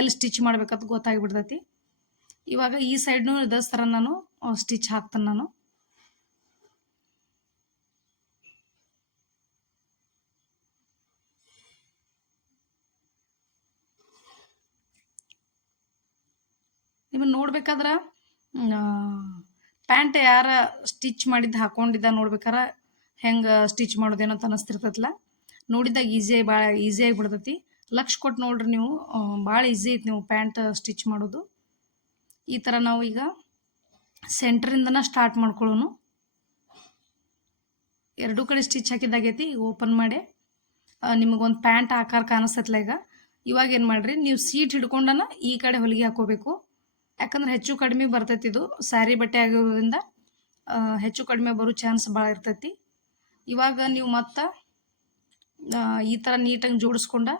ಎಲ್ಲಿ ಸ್ಟಿಚ್ ಮಾಡ್ಬೇಕಂತ ಗೊತ್ತಾಗ್ಬಿಡ್ತೈತಿ. ಇವಾಗ ಈ ಸೈಡ್ನು ಇದೇ ಥರ ನಾನು ಸ್ಟಿಚ್ ಹಾಕ್ತೇನೆ ನಾನು. ನಿಮ್ಮನ್ನು ನೋಡ್ಬೇಕಾದ್ರೆ ಪ್ಯಾಂಟ್ ಯಾರ ಸ್ಟಿಚ್ ಮಾಡಿದ್ದು ಹಾಕೊಂಡಿದ್ದ ನೋಡ್ಬೇಕಾರೆ, ಹೆಂಗೆ ಸ್ಟಿಚ್ ಮಾಡೋದೇನೋ ಅಂತ ಅನಿಸ್ತಿರ್ತೈತಲ್ಲ. ನೋಡಿದಾಗ ಈಸಿಯಾಗಿ ಭಾಳ ಈಸಿಯಾಗಿ ಬಿಡ್ತೈತಿ. ಲಕ್ಷ ಕೊಟ್ಟು ನೋಡ್ರಿ ನೀವು ಭಾಳ ಈಸಿ ಐತಿ ನೀವು ಪ್ಯಾಂಟ್ ಸ್ಟಿಚ್ ಮಾಡೋದು. ಈ ಥರ ನಾವು ಈಗ ಸೆಂಟ್ರಿಂದನ ಸ್ಟಾರ್ಟ್ ಮಾಡ್ಕೊಳ್ಳೋನು. ಎರಡೂ ಕಡೆ ಸ್ಟಿಚ್ ಹಾಕಿದ್ದಾಗೈತಿ, ಈಗ ಓಪನ್ ಮಾಡಿ. ನಿಮಗೊಂದು ಪ್ಯಾಂಟ್ ಆಕಾರ ಕಾಣಿಸ್ತೈತಲ್ಲ ಈಗ. ಇವಾಗ ಏನು ಮಾಡಿರಿ, ನೀವು ಸೀಟ್ ಹಿಡ್ಕೊಂಡನ ಈ ಕಡೆ ಹೊಲಿಗೆ ಹಾಕೋಬೇಕು ಯಾಕಂದ್ರೆ ಹೆಚ್ಚು ಕಡಿಮೆ ಬರ್ತೈತಿ ಇದು ಸ್ಯಾರಿ ಬಟ್ಟೆ ಆಗಿರೋದ್ರಿಂದ ಹೆಚ್ಚು ಕಡಿಮೆ ಬರೋ ಚಾನ್ಸ್ ಭಾಳ ಇರ್ತೈತಿ. ಇವಾಗ ನೀವು ಮತ್ತೆ ಈ ಥರ ನೀಟಾಗಿ ಜೋಡಿಸ್ಕೊಂಡ,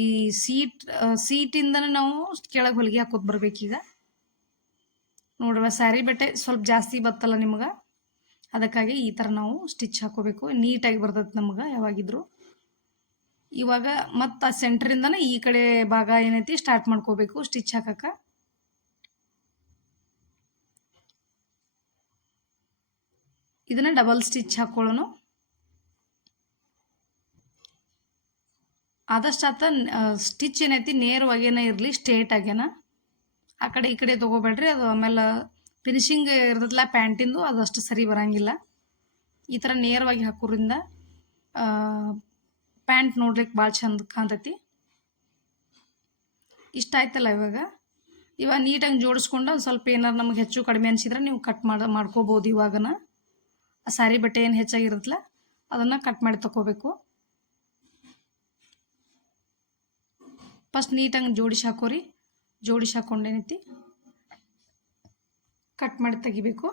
ಈ ಸೀಟ್ ಸೀಟಿಂದನೇ ನಾವು ಕೆಳಗೆ ಹೊಲಿಗೆ ಹಾಕೋದು ಬರ್ಬೇಕೀಗ. ನೋಡ್ರವ ಸ್ಯಾರಿ ಬಟ್ಟೆ ಸ್ವಲ್ಪ ಜಾಸ್ತಿ ಬತ್ತಲ್ಲ ನಿಮ್ಗೆ? ಅದಕ್ಕಾಗಿ ಈ ಥರ ನಾವು ಸ್ಟಿಚ್ ಹಾಕೋಬೇಕು. ನೀಟಾಗಿ ಬರ್ತೈತೆ ನಮ್ಗೆ ಯಾವಾಗಿದ್ರು. ಇವಾಗ ಮತ್ತು ಆ ಸೆಂಟ್ರಿಂದನೇ ಈ ಕಡೆ ಭಾಗ ಏನೈತಿ ಸ್ಟಾರ್ಟ್ ಮಾಡ್ಕೋಬೇಕು ಸ್ಟಿಚ್ ಹಾಕಕ್ಕೆ. ಇದನ್ನ ಡಬಲ್ ಸ್ಟಿಚ್ ಹಾಕೊಳ್ಳೋನು. ಆದಷ್ಟು ಆತ ಸ್ಟಿಚ್ ಏನೈತಿ ನೇರವಾಗೇನ ಇರಲಿ ಸ್ಟ್ರೇಟ್ ಆಗ್ಯಾನ ಆ ಕಡೆ ಈ ಕಡೆ ತೊಗೋಬೇಡ್ರಿ. ಅದು ಆಮೇಲೆ ಫಿನಿಶಿಂಗ್ ಇರ್ತದಲ್ಲ ಪ್ಯಾಂಟಿಂದು ಅದು ಅಷ್ಟು ಸರಿ ಬರೋಂಗಿಲ್ಲ. ಈ ಥರ ನೇರವಾಗಿ ಹಾಕೋದ್ರಿಂದ ಪ್ಯಾಂಟ್ ನೋಡ್ಲಿಕ್ಕೆ ಭಾಳ ಚಂದ ಕಾಣ್ತೈತಿ. ಇಷ್ಟ ಆಯ್ತಲ್ಲ ಇವಾಗ? ಇವಾಗ ನೀಟಾಗಿ ಜೋಡಿಸ್ಕೊಂಡು ಒಂದು ಸ್ವಲ್ಪ ಏನಾರು ನಮಗೆ ಹೆಚ್ಚು ಕಡಿಮೆ ಅನಿಸಿದ್ರೆ ನೀವು ಕಟ್ ಮಾಡಿ, ಮಾಡ್ಕೋಬೋದು ಇವಾಗನ. ಆ ಸಾರಿ ಬಟ್ಟೆ ಏನು ಹೆಚ್ಚಾಗಿರುತ್ತಲ್ಲ, ಅದನ್ನು ಕಟ್ ಮಾಡಿ ತಗೋಬೇಕು ಫಸ್ಟ್ ನೀಟಾಗಿ ಜೋಡಿಸಿ ಹಾಕೋರಿ. ಜೋಡಿಸಿ ಹಾಕೊಂಡೇನೈತಿ ಕಟ್ ಮಾಡಿ ತೆಗಿಬೇಕು.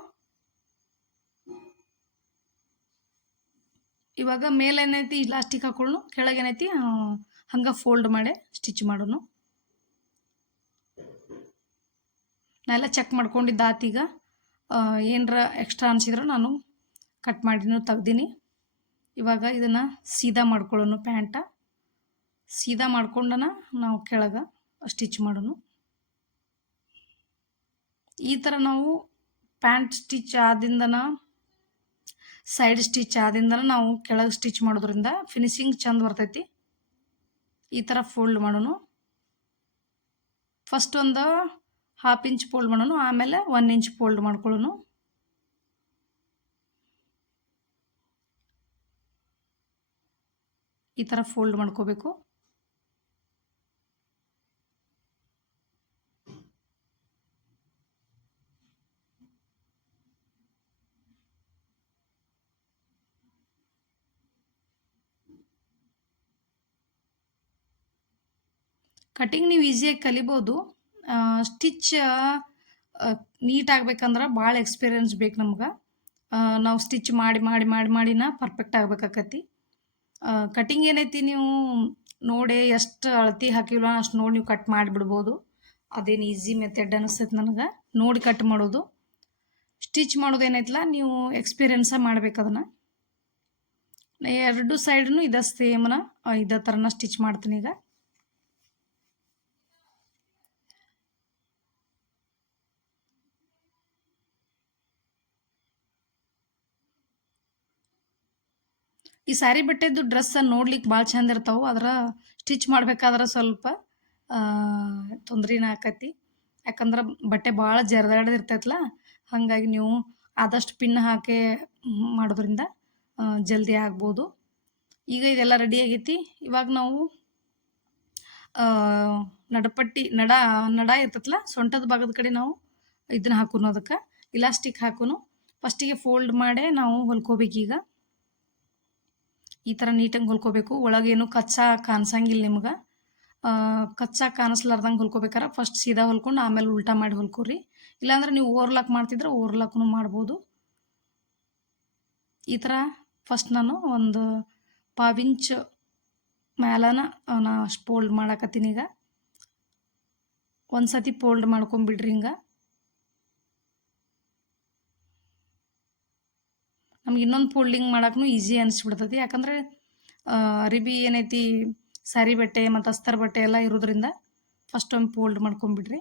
ಇವಾಗ ಮೇಲೆ ಏನೈತಿ ಇಲಾಸ್ಟಿಕ್ ಹಾಕೊಳ್ಳು ಕೆಳಗೇನೈತಿ ಹಂಗೆ ಫೋಲ್ಡ್ ಮಾಡಿ ಸ್ಟಿಚ್ ಮಾಡೋನು ನಾನೆಲ್ಲ ಚೆಕ್ ಮಾಡ್ಕೊಂಡಿದ್ದಾತೀಗ ಏನರ ಎಕ್ಸ್ಟ್ರಾ ಅನ್ಸಿದ್ರು ನಾನು ಕಟ್ ಮಾಡಿನೂ ತೆಗ್ದೀನಿ. ಇವಾಗ ಇದನ್ನು ಸೀದಾ ಮಾಡ್ಕೊಳ್ಳೋನು ಪ್ಯಾಂಟ. ಸೀದಾ ಮಾಡ್ಕೊಂಡನ ನಾವು ಕೆಳಗೆ ಸ್ಟಿಚ್ ಮಾಡೋನು ಈ ಥರ ನಾವು ಪ್ಯಾಂಟ್ ಸ್ಟಿಚ್ ಆದಿಂದನ, ಸೈಡ್ ಸ್ಟಿಚ್ ಆದಿಂದ ನಾವು ಕೆಳಗೆ ಸ್ಟಿಚ್ ಮಾಡೋದ್ರಿಂದ ಫಿನಿಶಿಂಗ್ ಚಂದ ಬರ್ತೈತಿ. ಈ ಥರ ಫೋಲ್ಡ್ ಮಾಡೋನು. ಫಸ್ಟ್ ಒಂದು ಹಾಫ್ ಇಂಚ್ ಫೋಲ್ಡ್ ಮಾಡೋನು, ಆಮೇಲೆ ಒನ್ ಇಂಚ್ ಫೋಲ್ಡ್ ಮಾಡ್ಕೊಳ್ಳೋನು. ಈ ಥರ ಫೋಲ್ಡ್ ಮಾಡ್ಕೋಬೇಕು. ಕಟಿಂಗ್ ನೀವು ಈಸಿಯಾಗಿ ಕಲಿಬೋದು. ಸ್ಟಿಚ್ ನೀಟ್ ಆಗ್ಬೇಕಂದ್ರೆ ಭಾಳ ಎಕ್ಸ್ಪೀರಿಯನ್ಸ್ ಬೇಕು ನಮ್ಗೆ. ನಾವು ಸ್ಟಿಚ್ ಮಾಡಿ ಮಾಡಿ ಮಾಡಿ, ಮಾಡಿನ ಪರ್ಫೆಕ್ಟ್ ಆಗ್ಬೇಕಾಕತಿ. ಕಟಿಂಗ್ ಏನೈತಿ ನೀವು ನೋಡಿ ಎಷ್ಟು ಅಳತಿ ಹಾಕಿಲ್ಲ ಅಷ್ಟು ನೋಡಿ ನೀವು ಕಟ್ ಮಾಡಿಬಿಡ್ಬೋದು. ಅದೇನು ಈಸಿ ಮೆಥಡ್ ಅನಿಸ್ತೈತೆ ನನಗೆ. ನೋಡಿ ಕಟ್ ಮಾಡೋದು. ಸ್ಟಿಚ್ ಮಾಡೋದು ಏನೈತಲ್ಲ ನೀವು ಎಕ್ಸ್ಪೀರಿಯನ್ಸ ಮಾಡ್ಬೇಕು ಅದನ್ನು. ಎರಡು ಸೈಡ್ನು ಇದೇ ಸೇಮ್ನ ಇದೇ ಥರನ ಸ್ಟಿಚ್ ಮಾಡ್ತೀನಿ ಈಗ. ಈ ಸ್ಯಾರಿ ಬಟ್ಟೆದು ಡ್ರೆಸ್ ನೋಡ್ಲಿಕ್ಕೆ ಭಾಳ ಚಂದ ಇರ್ತಾವೆ. ಆದ್ರೆ ಸ್ಟಿಚ್ ಮಾಡ್ಬೇಕಾದ್ರೆ ಸ್ವಲ್ಪ ತೊಂದ್ರೆನ ಆಕತಿ. ಯಾಕಂದ್ರೆ ಬಟ್ಟೆ ಭಾಳ ಜರ್ದಾಡ್ದಿರ್ತೈತಲ್ಲ ಹಾಗಾಗಿ ನೀವು ಆದಷ್ಟು ಪಿನ್ ಹಾಕಿ ಮಾಡೋದ್ರಿಂದ ಜಲ್ದಿ ಆಗ್ಬೋದು. ಈಗ ಇದೆಲ್ಲ ರೆಡಿ ಆಗೈತಿ. ಇವಾಗ ನಾವು ನಡಪಟ್ಟಿ, ನಡ ನಡ ಇರ್ತೈತಲ್ಲ ಸೊಂಟದ ಭಾಗದ ಕಡೆ ನಾವು ಇದನ್ನ ಹಾಕೋನು ಅದಕ್ಕೆ. ಇಲಾಸ್ಟಿಕ್ ಹಾಕೋನು. ಫಸ್ಟಿಗೆ ಫೋಲ್ಡ್ ಮಾಡೇ ನಾವು ಹೊಲ್ಕೋಬೇಕೀಗ. ಈ ಥರ ನೀಟಾಗಿ ಹೊಲ್ಕೋಬೇಕು ಒಳಗೇನು ಕಚ್ಚಾ ಕಾಣಿಸಂಗಿಲ್ಲ ನಿಮ್ಗೆ. ಕಚ್ಚಾ ಕಾಣಿಸ್ಲಾರ್ದಂಗೆ ಹೊಲ್ಕೋಬೇಕಾರೆ ಫಸ್ಟ್ ಸೀದಾ ಹೊಲ್ಕೊಂಡು ಆಮೇಲೆ ಉಲ್ಟಾ ಮಾಡಿ ಹೊಲ್ಕೊರಿ. ಇಲ್ಲಾಂದ್ರೆ ನೀವು ಓರ್ಲಾಕ್ ಮಾಡ್ತಿದ್ರೆ ಓವರ್ಲಾಕ್ನು ಮಾಡ್ಬೋದು. ಈ ಥರ ಫಸ್ಟ್ ನಾನು ಒಂದು ಪಾವಿಂಚ್ ಮ್ಯಾಲನ ನಾ ಫೋಲ್ಡ್ ಮಾಡಾಕತ್ತೀನಿ ಈಗ. ಒಂದು ಸತಿ ಫೋಲ್ಡ್ ಮಾಡ್ಕೊಂಬಿಡ್ರಿ ಹಿಂಗೆ. ನಮ್ಗೆ ಇನ್ನೊಂದು ಫೋಲ್ಡಿಂಗ್ ಮಾಡೋಕ್ಕೂ ಈಸಿ ಅನಿಸ್ಬಿಡ್ತೈತಿ. ಯಾಕಂದರೆ ಅರಿಬಿ ಏನೈತಿ, ಸಾರಿ ಬಟ್ಟೆ ಮತ್ತು ಅಸ್ತರ್ ಬಟ್ಟೆ ಎಲ್ಲ ಇರೋದ್ರಿಂದ ಫಸ್ಟ್ ಒಂದು ಫೋಲ್ಡ್ ಮಾಡ್ಕೊಂಬಿಡ್ರಿ.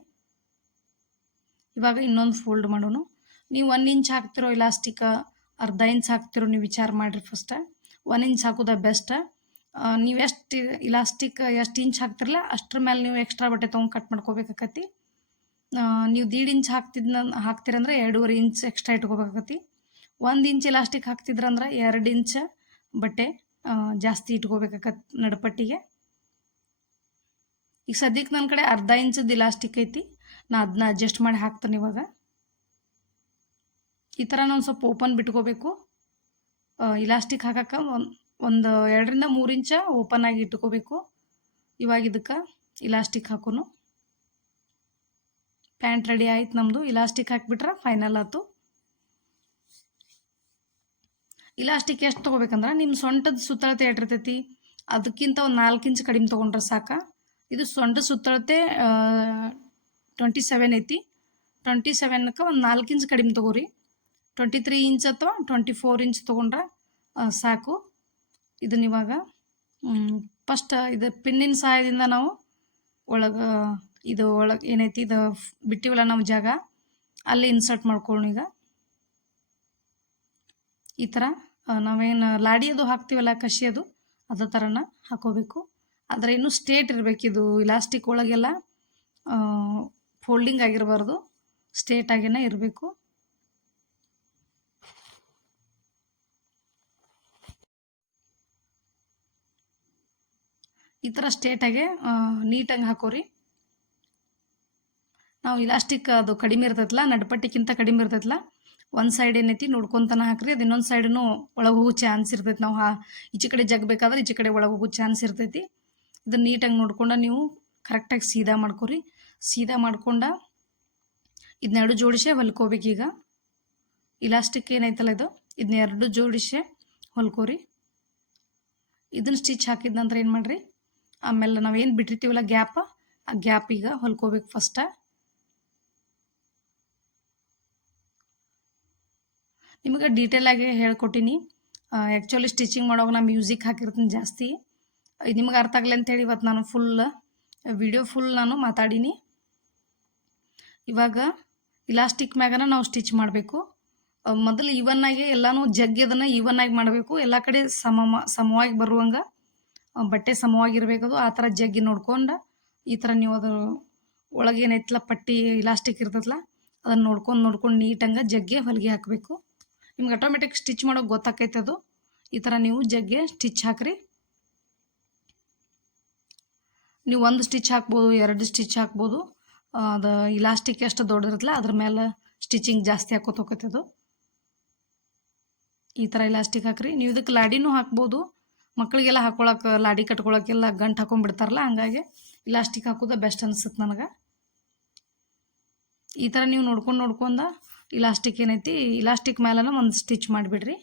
ಇವಾಗ ಇನ್ನೊಂದು ಫೋಲ್ಡ್ ಮಾಡೋನು. ನೀವು ಒನ್ ಇಂಚ್ ಹಾಕ್ತಿರೋ ಇಲಾಸ್ಟಿಕ್ ಅರ್ಧ ಇಂಚ್ ಹಾಕ್ತಿರೋ ನೀವು ವಿಚಾರ ಮಾಡಿರಿ ಫಸ್ಟ್ ಒನ್ ಇಂಚ್ ಹಾಕೋದ ಬೆಸ್ಟ್ ನೀವು ಎಷ್ಟು ಇಲಾಸ್ಟಿಕ್ ಎಷ್ಟು ಇಂಚ್ ಹಾಕ್ತಿರಲ್ಲ ಅಷ್ಟ್ರ ಮೇಲೆ ನೀವು ಎಕ್ಸ್ಟ್ರಾ ಬಟ್ಟೆ ತೊಗೊಂಡು ಕಟ್ ಮಾಡ್ಕೋಬೇಕಾಕತಿ ನೀವು ದೀಡ್ ಇಂಚ್ ಹಾಕ್ತಿದ್ನ, ಹಾಕ್ತಿರಂದ್ರೆ ಎರಡೂವರೆ ಇಂಚ್ ಎಕ್ಸ್ಟ್ರಾ ಇಟ್ಕೋಬೇಕಾಕತಿ ಒಂದು ಇಂಚ್ ಇಲಾಸ್ಟಿಕ್ ಹಾಕ್ತಿದ್ರಂದ್ರೆ ಎರಡು ಇಂಚ್ ಬಟ್ಟೆ ಜಾಸ್ತಿ ಇಟ್ಕೋಬೇಕಾಕತ್ ನಡಪಟ್ಟಿಗೆ. ಈಗ ಸದ್ಯಕ್ಕೆ ನನ್ನ ಕಡೆ ಅರ್ಧ ಇಂಚದ ಇಲಾಸ್ಟಿಕ್ ಐತಿ. ನಾ ಅದನ್ನ ಅಡ್ಜಸ್ಟ್ ಮಾಡಿ ಹಾಕ್ತೇನೆ ಇವಾಗ. ಈ ಥರ ನಾನು ಸ್ವಲ್ಪ ಓಪನ್ ಬಿಟ್ಕೋಬೇಕು. ಇಲಾಸ್ಟಿಕ್ ಹಾಕಕ್ಕೆ ಒಂದು ಒಂದು ಎರಡರಿಂದ ಮೂರು ಇಂಚ ಓಪನ್ ಆಗಿ ಇಟ್ಕೋಬೇಕು. ಇವಾಗ ಇದಕ್ಕೆ ಇಲಾಸ್ಟಿಕ್ ಹಾಕೋನು. ಪ್ಯಾಂಟ್ ರೆಡಿ ಆಯ್ತು ನಮ್ಮದು ಇಲಾಸ್ಟಿಕ್ ಹಾಕಿಬಿಟ್ರೆ ಫೈನಲ್ ಆಯ್ತು ಇಲಾಸ್ಟಿಕ್ ಎಷ್ಟು ತೊಗೋಬೇಕಂದ್ರೆ? ನಿಮ್ಮ ಸೊಂಟದ ಸುತ್ತಳತೆ ಎಟ್ಟಿರ್ತೈತಿ ಅದಕ್ಕಿಂತ ಒಂದು ನಾಲ್ಕು ಇಂಚ್ ಕಡಿಮೆ ತೊಗೊಂಡ್ರೆ ಸಾಕ. ಇದು ಸೊಂಟ ಸುತ್ತಳತೆ ಟ್ವೆಂಟಿ ಸೆವೆನ್ ಐತಿ. ಟ್ವೆಂಟಿ ಸೆವೆನ್ಕ್ಕೆ ಒಂದು ನಾಲ್ಕು ಇಂಚ್ ಕಡಿಮೆ ತೊಗೋರಿ. ಟ್ವೆಂಟಿ ತ್ರೀ ಇಂಚ್ ಅಥವಾ ಟ್ವೆಂಟಿ ಫೋರ್ ಇಂಚ್ ತೊಗೊಂಡ್ರೆ ಸಾಕು. ಇದನ್ನ ಇವಾಗ ಫಸ್ಟ್ ಇದು ಪಿನ್ನಿನ ಸಹಾಯದಿಂದ ನಾವು ಒಳಗೆ, ಇದು ಒಳಗೆ ಏನೈತಿ, ಇದು ಬಿಟ್ಟಿವಲ್ಲ ನಾವು ಜಾಗ, ಅಲ್ಲಿ ಇನ್ಸರ್ಟ್ ಮಾಡ್ಕೊಳ್ಳೋಣ ಈಗ. ಈ ಥರ ನಾವೇನು ಲಾಡಿ ಅದು ಹಾಕ್ತೀವಲ್ಲ ಅದು ಅದೇ ಥರನ ಹಾಕೋಬೇಕು. ಆದರೆ ಇನ್ನೂ ಸ್ಟೇಟ್ ಇರಬೇಕು ಇದು ಇಲಾಸ್ಟಿಕ್ ಒಳಗೆಲ್ಲ ಫೋಲ್ಡಿಂಗ್ ಆಗಿರಬಾರ್ದು. ಸ್ಟೇಟ್ ಆಗೇನೆ ಇರಬೇಕು. ಈ ಥರ ಸ್ಟೇಟಾಗೆ ನೀಟಾಗಿ ಹಾಕೋರಿ. ನಾವು ಇಲಾಸ್ಟಿಕ್ ಅದು ಕಡಿಮೆ ಇರ್ತೈತಲ್ಲ ನಡ್ಪಟ್ಟಿಗಿಂತ ಕಡಿಮೆ ಇರ್ತೈತಲ್ಲ ಒಂದು ಸೈಡ್ ಏನೈತಿ ನೋಡ್ಕೊತಾನೆ ಹಾಕ್ರಿ, ಅದು ಇನ್ನೊಂದು ಸೈಡ್ನು ಒಳಗೆ ಹೋಗೋ ಚಾನ್ಸ್ ಇರ್ತೈತಿ. ನಾವು ಹಾ, ಈಚೆ ಕಡೆ ಜಗ್ಬೇಕಾದ್ರೆ ಈಚೆ ಕಡೆ ಒಳಗೆ ಹೋಗೋ ಚಾನ್ಸ್ ಇರ್ತೈತಿ. ಇದನ್ನ ನೀಟಾಗಿ ನೋಡ್ಕೊಂಡು ನೀವು ಕರೆಕ್ಟಾಗಿ ಸೀದಾ ಮಾಡ್ಕೊರಿ. ಸೀದಾ ಮಾಡ್ಕೊಂಡ ಇದನ್ನೆರಡು ಜೋಡಿಸೇ ಹೊಲ್ಕೋಬೇಕೀಗ ಇಲಾಸ್ಟಿಕ್ ಏನೈತಲ್ಲ ಇದು? ಇದನ್ನ ಎರಡು ಜೋಡಿಸೇ ಹೊಲ್ಕೋರಿ. ಇದನ್ನ ಸ್ಟಿಚ್ ಹಾಕಿದ ನಂತರ ಏನು ಮಾಡ್ರಿ? ಆಮೇಲೆ ನಾವೇನು ಬಿಟ್ಟಿರ್ತೀವಲ್ಲ ಗ್ಯಾಪ್, ಆ ಗ್ಯಾಪ್ ಈಗ ಹೊಲ್ಕೋಬೇಕು ಫಸ್ಟ ನಿಮಗೆ ಡೀಟೇಲಾಗಿ ಹೇಳ್ಕೊಟ್ಟಿನಿ. ಆ್ಯಕ್ಚುಲಿ ಸ್ಟಿಚಿಂಗ್ ಮಾಡೋವಾಗ ನಾನು ಮ್ಯೂಸಿಕ್ ಹಾಕಿರ್ತೀನಿ ಜಾಸ್ತಿ. ಇದು ನಿಮ್ಗೆ ಅರ್ಥ ಆಗಲಿ ಅಂತೇಳಿ ಇವತ್ತು ನಾನು ಫುಲ್ ವಿಡಿಯೋ ಫುಲ್ ನಾನು ಮಾತಾಡೀನಿ. ಇವಾಗ ಇಲಾಸ್ಟಿಕ್ ಮ್ಯಾಗನ ನಾವು ಸ್ಟಿಚ್ ಮಾಡಬೇಕು. ಮೊದಲು ಇವನ್ನಾಗೆ ಎಲ್ಲನೂ ಜಗ್ಗಿ ಈವನ್ ಆಗಿ ಮಾಡಬೇಕು. ಎಲ್ಲ ಕಡೆ ಸಮ ಸಮವಾಗಿ ಬರುವಂಗೆ ಬಟ್ಟೆ ಬಟ್ಟೆ ಅದು ಆ ಥರ ಜಗ್ಗಿ ನೋಡ್ಕೊಂಡು ಈ ಥರ ನೀವು ಅದು ಒಳಗೇನೈತಲ್ಲ ಪಟ್ಟಿ ಇಲಾಸ್ಟಿಕ್ ಇರ್ತೈತಲ್ಲ ಅದನ್ನು ನೋಡ್ಕೊಂಡು ನೋಡ್ಕೊಂಡು ನೀಟಂಗೆ ಜಗ್ಗಿ ಹೊಲಿಗೆ ಹಾಕಬೇಕು. ನಿಮ್ಗೆ ಆಟೋಮೆಟಿಕ್ ಸ್ಟಿಚ್ ಮಾಡೋಕೆ ಗೊತ್ತಾಕೈತೆ ಅದು. ಈ ಥರ ನೀವು ಜಗ್ಗೆ ಸ್ಟಿಚ್ ಹಾಕ್ರಿ. ನೀವು ಒಂದು ಸ್ಟಿಚ್ ಹಾಕ್ಬೋದು, ಎರಡು ಸ್ಟಿಚ್ ಹಾಕ್ಬೋದು. ಅದು ಇಲಾಸ್ಟಿಕ್ ಎಷ್ಟು ದೊಡ್ಡದಿರತ್ತಲ್ಲ ಅದ್ರ ಮೇಲೆ ಸ್ಟಿಚಿಂಗ್ ಜಾಸ್ತಿ ಹಾಕೋತ ಅದು. ಈ ಥರ ಇಲಾಸ್ಟಿಕ್ ಹಾಕ್ರಿ. ನೀವು ಇದಕ್ಕೆ ಲಾಡಿನೂ ಹಾಕ್ಬೋದು. ಮಕ್ಕಳಿಗೆಲ್ಲ ಹಾಕೊಳಕ್ಕೆ ಲಾಡಿ ಕಟ್ಕೊಳಕ್ಕೆಲ್ಲ ಗಂಟು ಹಾಕೊಂಡ್ಬಿಡ್ತಾರಲ್ಲ ಹಂಗಾಗಿ ಇಲಾಸ್ಟಿಕ್ ಹಾಕೋದು ಬೆಸ್ಟ್ ಅನ್ಸುತ್ತೆ ನನಗೆ. ಈ ಥರ ನೀವು ನೋಡ್ಕೊಂಡು, ನೋಡ್ಕೊಂಡ ಇಲಾಸ್ಟಿಕ್ ಏನೈತಿ? ಇಲಾಸ್ಟಿಕ್ ಮೇಲೆ ಒಂದು ಸ್ಟಿಚ್ ಮಾಡಿಬಿಡ್ರಿ.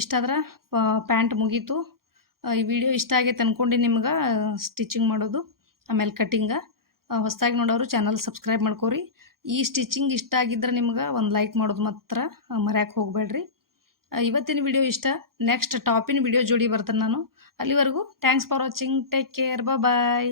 ಇಷ್ಟಾದ್ರೆ ಪ್ಯಾಂಟ್ ಮುಗೀತು. ಈ ವಿಡಿಯೋ ಇಷ್ಟ ಆಗೈತೆ ಅನ್ಕೊಂಡು ನಿಮ್ಗೆ ಸ್ಟಿಚಿಂಗ್ ಮಾಡೋದು, ಆಮೇಲೆ ಕಟ್ಟಿಂಗ ಹೊಸದಾಗಿ ನೋಡೋರು ಚಾನಲ್ ಸಬ್ಸ್ಕ್ರೈಬ್ ಮಾಡ್ಕೋರಿ. ಈ ಸ್ಟಿಚಿಂಗ್ ಇಷ್ಟ ಆಗಿದ್ರೆ ನಿಮ್ಗೆ ಒಂದು ಲೈಕ್ ಮಾಡೋದು ಮಾತ್ರ ಮರ್ಯಾಕೆ ಹೋಗಬೇಡ್ರಿ. ಇವತ್ತಿನ ವಿಡಿಯೋ ಇಷ್ಟ. ನೆಕ್ಸ್ಟ್ ಟಾಪಿನ ವಿಡಿಯೋ ಜೋಡಿ ಬರ್ತೇನೆ ನಾನು. ಅಲ್ಲಿವರೆಗೂ thanks for watching take care bye